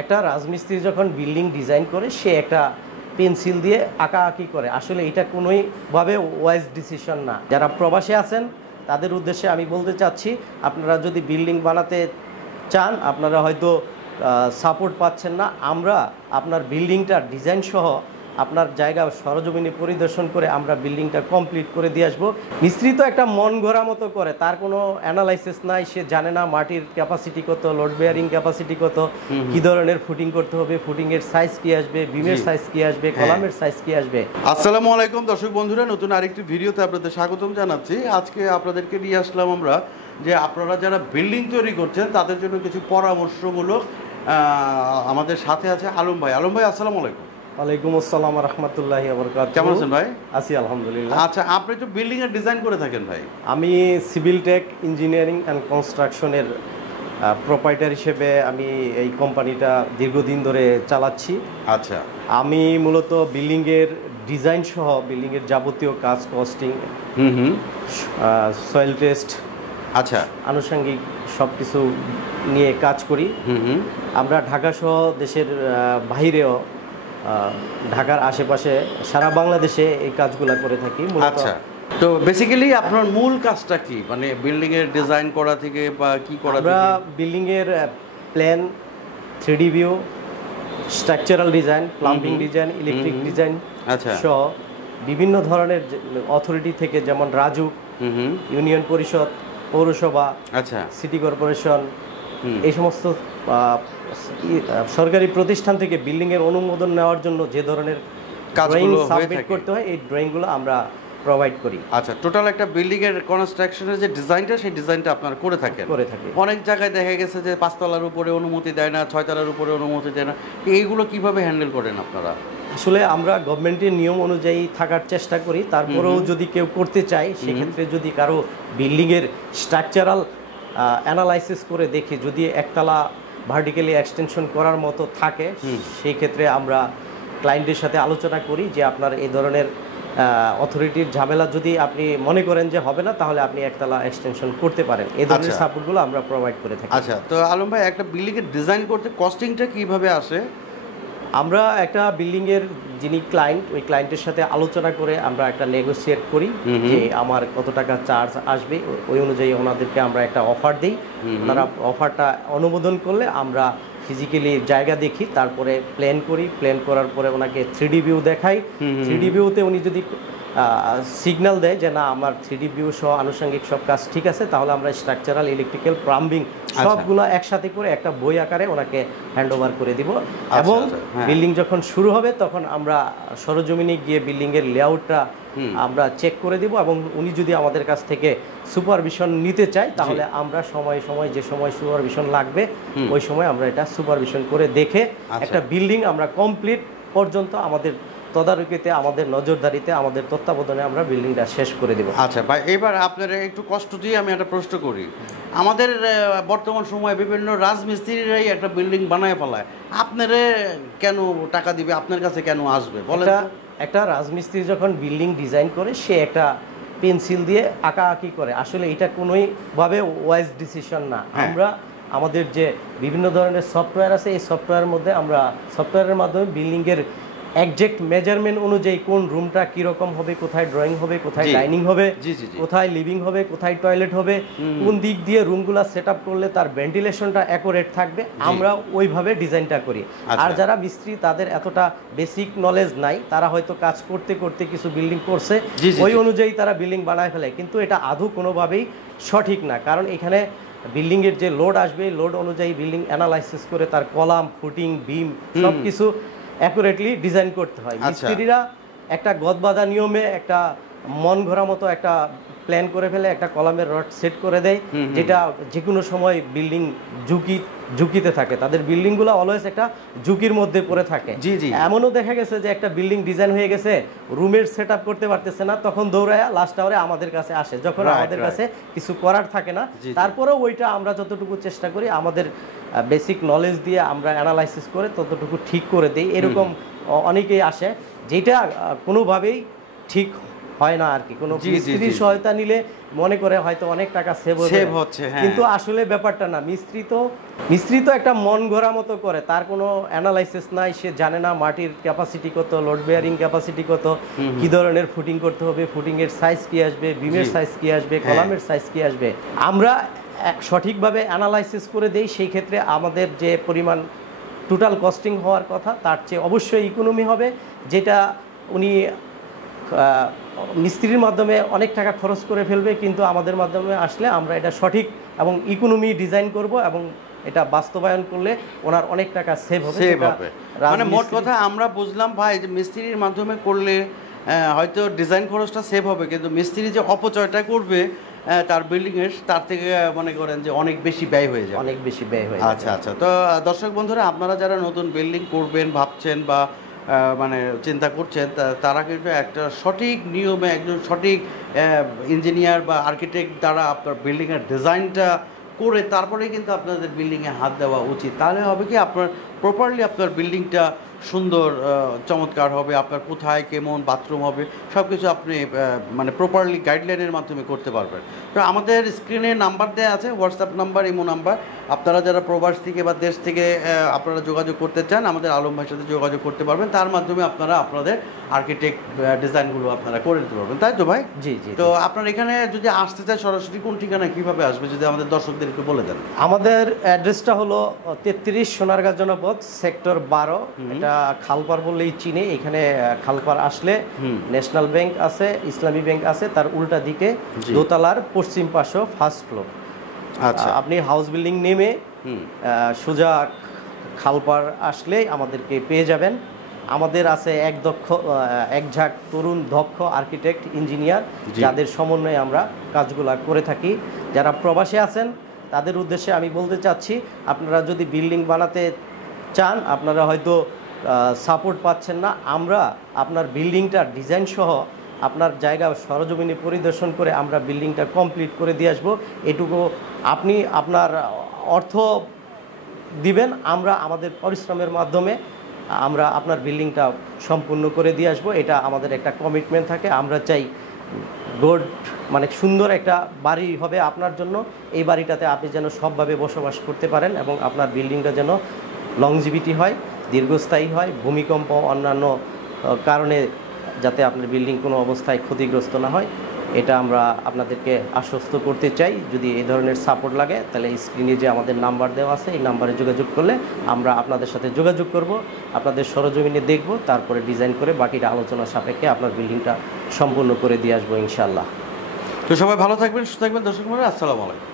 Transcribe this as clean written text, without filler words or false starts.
একটা রাজমিস্ত্রি যখন বিল্ডিং ডিজাইন করে সে একটা পেন্সিল দিয়ে আঁকাআঁকি করে, আসলে এটা কোনোইভাবে ওয়াইজ ডিসিশন না। যারা প্রবাসে আছেন তাদের উদ্দেশ্যে আমি বলতে চাচ্ছি, আপনারা যদি বিল্ডিং বানাতে চান, আপনারা হয়তো সাপোর্ট পাচ্ছেন না। আমরা আপনার বিল্ডিংটার ডিজাইন সহ আপনার জায়গা সরজমিনে পরিদর্শন করে আমরা বিল্ডিংটা কমপ্লিট করে দিয়ে আসবো। মিস্ত্রি তো একটা মন গড়া মতো করে, তার কোনো অ্যানালাইসিস নাই, সে জানে না মাটির ক্যাপাসিটি কত, লোড বেয়ারিং ক্যাপাসিটি কত, কি ধরনের ফুটিং করতে হবে, ফুটিংয়ের সাইজ কি আসবে, বিমের সাইজ কি আসবে, কলামের সাইজ কি আসবে। আসসালামু আলাইকুম দর্শক বন্ধুরা, নতুন আরেকটি ভিডিওতে আপনাদের স্বাগতম জানাচ্ছি। আজকে আপনাদেরকে নিয়ে আসলাম আমরা যে আপনারা যারা বিল্ডিং তৈরি করছেন তাদের জন্য কিছু পরামর্শমূলক। আমাদের সাথে আছে আলম ভাই। আলম ভাই, আসসালামু আলাইকুম। ওয়ালাইকুম আসসালাম রাহমাতুল্লাহি ওয়া বারাকাতুহু। কেমন আছেন ভাই? আছি আলহামদুলিল্লাহ। আচ্ছা, আপনি তো বিল্ডিং এর ডিজাইন করে থাকেন ভাই? আমি সিভিল টেক ইঞ্জিনিয়ারিং অ্যান্ড কনস্ট্রাকশনের প্রোপাইটার হিসেবে আমি এই কোম্পানিটা দীর্ঘদিন ধরে চালাচ্ছি। আচ্ছা, আমি মূলত বিল্ডিংয়ের ডিজাইন সহ বিল্ডিংয়ের যাবতীয় কাজ, কস্টিং, সয়েল টেস্ট, আচ্ছা, আনুষঙ্গিক সব কিছু নিয়ে কাজ করি। আমরা ঢাকা সহ দেশের বাইরেও, ঢাকার আশেপাশে সারা বাংলাদেশে এই কাজগুলো করে থাকি। আচ্ছা, তো বেসিক্যালি আপনার মূল কাজটা কি, মানে বিল্ডিং এর ডিজাইন করা থেকে বা কি করা থেকে? আমরা বিল্ডিং এর plan, 3D view, structural design, plumbing design, electric design আচ্ছা সহ বিভিন্ন ধরনের অথরিটি থেকে, যেমন রাজুক, ইউনিয়ন পরিষদ, পৌরসভা, আচ্ছা, সিটি কর্পোরেশন, এই সমস্ত সরকারি প্রতিষ্ঠান থেকে বিল্ডিংয়ের অনুমোদন নেওয়ার জন্য যে ধরনের ড্রয়িং সাবমিট করতে হয়, এই ড্রয়িংগুলো আমরা প্রোভাইড করি। আচ্ছা, টোটাল একটা বিল্ডিং এর কনস্ট্রাকশনের যে ডিজাইনটা, সেই ডিজাইনটা আপনারা করে থাকেন? করে থাকি। অনেক জায়গায় দেখা গেছে যে 5 তলার উপরে অনুমতি দেয় না, 6 তলার উপরে অনুমতি দেয় না, এইগুলো কিভাবে হ্যান্ডেল করেন আপনারা? আসলে আমরা গভর্নমেন্টের নিয়ম অনুযায়ী থাকার চেষ্টা করি, তারপরেও যদি কেউ করতে চায়, সেক্ষেত্রে যদি কারো বিল্ডিংয়ের স্ট্রাকচারাল অ্যানালাইসিস করে দেখে যদি একতলা ভার্টিক্যালি এক্সটেনশন করার মতো থাকে, সেই ক্ষেত্রে আমরা ক্লায়েন্টের সাথে আলোচনা করি যে আপনার এই ধরনের অথরিটির ঝামেলা যদি আপনি মনে করেন যে হবে না, তাহলে আপনি একতলা এক্সটেনশন করতে পারেন। এই ধরনের সাপোর্টগুলো আমরা প্রোভাইড করে থাকি। আচ্ছা, তো আলম ভাই, একটা বিল্ডিং এর ডিজাইন করতে কস্টিংটা কিভাবে আসে? আমরা একটা বিল্ডিংয়ের যিনি ক্লায়েন্ট, ওই ক্লায়েন্টের সাথে আলোচনা করে আমরা একটা নেগোসিয়েট করি যে আমার কত টাকা চার্জ আসবে, ওই অনুযায়ী ওনাদেরকে আমরা একটা অফার দিই। ওনারা অফারটা অনুমোদন করলে আমরা ফিজিক্যালি জায়গা দেখি, তারপরে প্ল্যান করি, প্ল্যান করার পরে ওনাকে 3D ভিউ দেখাই। 3D ভিউতে উনি যদি সিগন্যাল দেয় যে না, আমার 3D ভিউ সহ আনুষঙ্গিক সব কাজ ঠিক আছে, তাহলে আমরা স্ট্রাকচারাল, ইলেকট্রিক্যাল, প্লাম্বিং সবগুলো একসাথে করে একটা বই আকারে ওনাকে হ্যান্ড ওভার করে দিব। এবং বিল্ডিং যখন শুরু হবে তখন আমরা সরজমিনে গিয়ে বিল্ডিংয়ের লেআউটটা আমরা চেক করে দিব, এবং উনি যদি আমাদের কাছ থেকে সুপারভিশন নিতে চায়, তাহলে আমরা সময় সময় যে সময় সুপারভিশন লাগবে ওই সময় আমরা এটা সুপারভিশন করে দেখে একটা বিল্ডিং আমরা কমপ্লিট পর্যন্ত আমাদের তদারকিতে, আমাদের নজরদারিতে, আমাদের তত্ত্বাবধানে আমরা বিল্ডিংটা শেষ করে দেব। আচ্ছা ভাই, এবার আপনারা একটু কষ্ট দিয়ে আমি একটা প্রশ্ন করি। আমাদের বর্তমান সময়ে বিভিন্ন রাজমিস্ত্রিরাই একটা বিল্ডিং বানায় ফেলায়, আপনারা কেন টাকা দিবে, আপনার কাছে কেন আসবে বলেন? একটা রাজমিস্ত্রি যখন বিল্ডিং ডিজাইন করে সে একটা পেন্সিল দিয়ে আঁকাআঁকি করে, আসলে এটা কোনোইভাবে ওয়াইজ ডিসিশন না। আমরা আমাদের যে বিভিন্ন ধরনের সফটওয়্যার আছে, এই সফটওয়্যারের মধ্যে আমরা সফটওয়্যারের মাধ্যমে বিল্ডিংয়ের একজ্যাক্ট মেজারমেন্ট অনুযায়ী কোন রুমটা কীরকম হবে, কোথায় ড্রয়িং হবে, কোথায় ডাইনিং হবে, কোথায় লিভিং হবে, কোথায় টয়লেট হবে, কোন দিক দিয়ে রুমগুলো সেট আপ করলে তার ভেন্টিলেশনটা অ্যাকুরেট থাকবে, আমরা ওইভাবে ডিজাইনটা করি। আর যারা মিস্ত্রি, তাদের এতটা বেসিক নলেজ নাই, তারা হয়তো কাজ করতে করতে কিছু বিল্ডিং করছে, ওই অনুযায়ী তারা বিল্ডিং বানায় ফেলে, কিন্তু এটা আদৌ কোনোভাবেই সঠিক না। কারণ এখানে বিল্ডিংয়ের যে লোড আসবে, লোড অনুযায়ী বিল্ডিং অ্যানালাইসিস করে তার কলাম, ফুটিং, বিম সব কিছু অ্যাকুরেটলি ডিজাইন করতে হয়। মিস্ত্রিরা একটা গদবাঁধা নিয়মে একটা মন ঘোরা মতো একটা প্ল্যান করে ফেলে, একটা কলামের রড সেট করে দেয়, যেটা যে কোনো সময় বিল্ডিং ঝুঁকিতে থাকে। তাদের বিল্ডিংগুলো অলওয়েজ একটা ঝুঁকির মধ্যে পড়ে থাকে। এমনও দেখা গেছে যে একটা বিল্ডিং ডিজাইন হয়ে গেছে, রুমের সেট আপ করতে পারতেছে না, তখন দৌড়ায় লাস্ট আওয়ারে আমাদের কাছে আসে, যখন আমাদের কাছে কিছু করার থাকে না। তারপরেও ওইটা আমরা যতটুকু চেষ্টা করি আমাদের বেসিক নলেজ দিয়ে আমরা অ্যানালাইসিস করে ততটুকু ঠিক করে দিই। এরকম অনেকেই আসে যেটা কোনোভাবেই ঠিক হয় না আর কি। কোনো জি, জি, মিস্ত্রির জি। সহায়তা নিলে মনে করে হয়তো অনেক টাকা সেভ হচ্ছে, হ্যাঁ। কিন্তু আসলে ব্যাপারটা না। মিস্ত্রি তো একটা মন গড়া মতো করে, তার কোনো অ্যানালাইসিস নাই, সে জানে না মাটির ক্যাপাসিটি কত, লোড বেয়ারিং ক্যাপাসিটি কত, কি ধরনের ফুটিং করতে হবে, ফুটিং এর সাইজ কি আসবে, বিমের জি। সাইজ কি আসবে, হ্যাঁ। কলামের সাইজ কি আসবে। আমরা সঠিকভাবে অ্যানালাইসিস করে দেই, সেই ক্ষেত্রে আমাদের যে পরিমাণ টোটাল কস্টিং হওয়ার কথা তার চেয়ে অবশ্যই ইকোনমি হবে, যেটা উনি মিস্ত্রির মাধ্যমে অনেক টাকা খরচ করে ফেলবে, কিন্তু আমাদের মাধ্যমে আসলে আমরা এটা সঠিক এবং ইকোনমি ডিজাইন করব এবং এটা বাস্তবায়ন করলে ওনার অনেক টাকা সেভ হবে। মানে মোট কথা আমরা বুঝলাম ভাই যে মিস্ত্রির মাধ্যমে করলে হয়তো ডিজাইন খরচটা সেভ হবে, কিন্তু মিস্ত্রি যে অপচয়টা করবে তার বিল্ডিং এর, তার থেকে মনে করেন যে অনেক বেশি ব্যয় হয়ে যাবে। অনেক বেশি ব্যয় হয়ে আচ্ছা আচ্ছা। তো দর্শক বন্ধুরা, আপনারা যারা নতুন বিল্ডিং করবেন ভাবছেন বা মানে চিন্তা করছেন, তারা কিন্তু একটা সঠিক নিয়মে একজন সঠিক ইঞ্জিনিয়ার বা আর্কিটেক্ট দ্বারা আপনার বিল্ডিংয়ের ডিজাইনটা করে তারপরে কিন্তু আপনাদের বিল্ডিংয়ে হাত দেওয়া উচিত। তাহলে হবে কি, আপনার প্রপারলি আপনার বিল্ডিংটা সুন্দর চমৎকার হবে। আপনার কোথায় কেমন বাথরুম হবে সব কিছু আপনি মানে প্রপারলি গাইডলাইনের মাধ্যমে করতে পারবেন। তো আমাদের স্ক্রিনে নাম্বার দেওয়া আছে, হোয়াটসঅ্যাপ নাম্বার, ইমো নাম্বার। আপনারা যারা প্রবাস থেকে বা দেশ থেকে আপনারা যোগাযোগ করতে চান, আমাদের আলম ভাইয়ের সাথে যোগাযোগ করতে পারবেন। তার মাধ্যমে আপনারা আপনাদের আর্কিটেক্ট ডিজাইনগুলো আপনারা করে দিতে পারবেন, তাই তো ভাই? জি জি। তো আপনার এখানে যদি আসতে চায় সরাসরি কোন ঠিকানায় কীভাবে আসবে যদি আমাদের দর্শকদের একটু বলে দেন। আমাদের অ্যাড্রেসটা হলো 33 সোনারগাঁ জনপদ, সেক্টর 12। এটা খালপাড় বললেই চিনে। এখানে খালপাড় আসলে ন্যাশনাল ব্যাংক আছে, ইসলামী ব্যাংক আছে, তার উল্টা দিকে দোতলার পশ্চিম পাশে ফার্স্ট ফ্লোর। আচ্ছা, আপনি হাউস বিল্ডিং নেমে সোজা খালপাড় আসলে আমাদেরকে পেয়ে যাবেন। আমাদের আছে এক ঝাঁক তরুণ দক্ষ আর্কিটেক্ট ইঞ্জিনিয়ার, যাদের সমন্বয়ে আমরা কাজগুলা করে থাকি। যারা প্রবাসে আছেন তাদের উদ্দেশ্যে আমি বলতে চাচ্ছি, আপনারা যদি বিল্ডিং বানাতে চান, আপনারা হয়তো সাপোর্ট পাচ্ছেন না, আমরা আপনার বিল্ডিংটা ডিজাইন সহ আপনার জায়গা সরজমিনে পরিদর্শন করে আমরা বিল্ডিংটা কমপ্লিট করে দিয়ে আসবো। এটুকু আপনি আপনার অর্থ দিবেন, আমরা আমাদের পরিশ্রমের মাধ্যমে আমরা আপনার বিল্ডিংটা সম্পূর্ণ করে দিয়ে আসবো। এটা আমাদের একটা কমিটমেন্ট থাকে। আমরা চাই গুড মানে সুন্দর একটা বাড়ি হবে আপনার জন্য। এই বাড়িটাতে আপনি যেন সবভাবে বসবাস করতে পারেন এবং আপনার বিল্ডিংটা যেন লংজিভিটি হয়, দীর্ঘস্থায়ী হয়, ভূমিকম্প অন্যান্য কারণে যাতে আপনার বিল্ডিং কোনো অবস্থায় ক্ষতিগ্রস্ত না হয়, এটা আমরা আপনাদেরকে আশ্বস্ত করতে চাই। যদি এই ধরনের সাপোর্ট লাগে তাহলে স্ক্রিনে যে আমাদের নাম্বার দেওয়া আছে, এই নাম্বারে যোগাযোগ করলে আমরা আপনাদের সাথে যোগাযোগ করব, আপনাদের সরজমিনে দেখব, তারপরে ডিজাইন করে বাকিটা আলোচনা সাপেক্ষে আপনার বিল্ডিংটা সম্পূর্ণ করে দিয়ে আসবো ইনশাআল্লাহ। তো সবাই ভালো থাকবেন, সুস্থ থাকবেন দর্শক বন্ধুরা। আসসালামু আলাইকুম।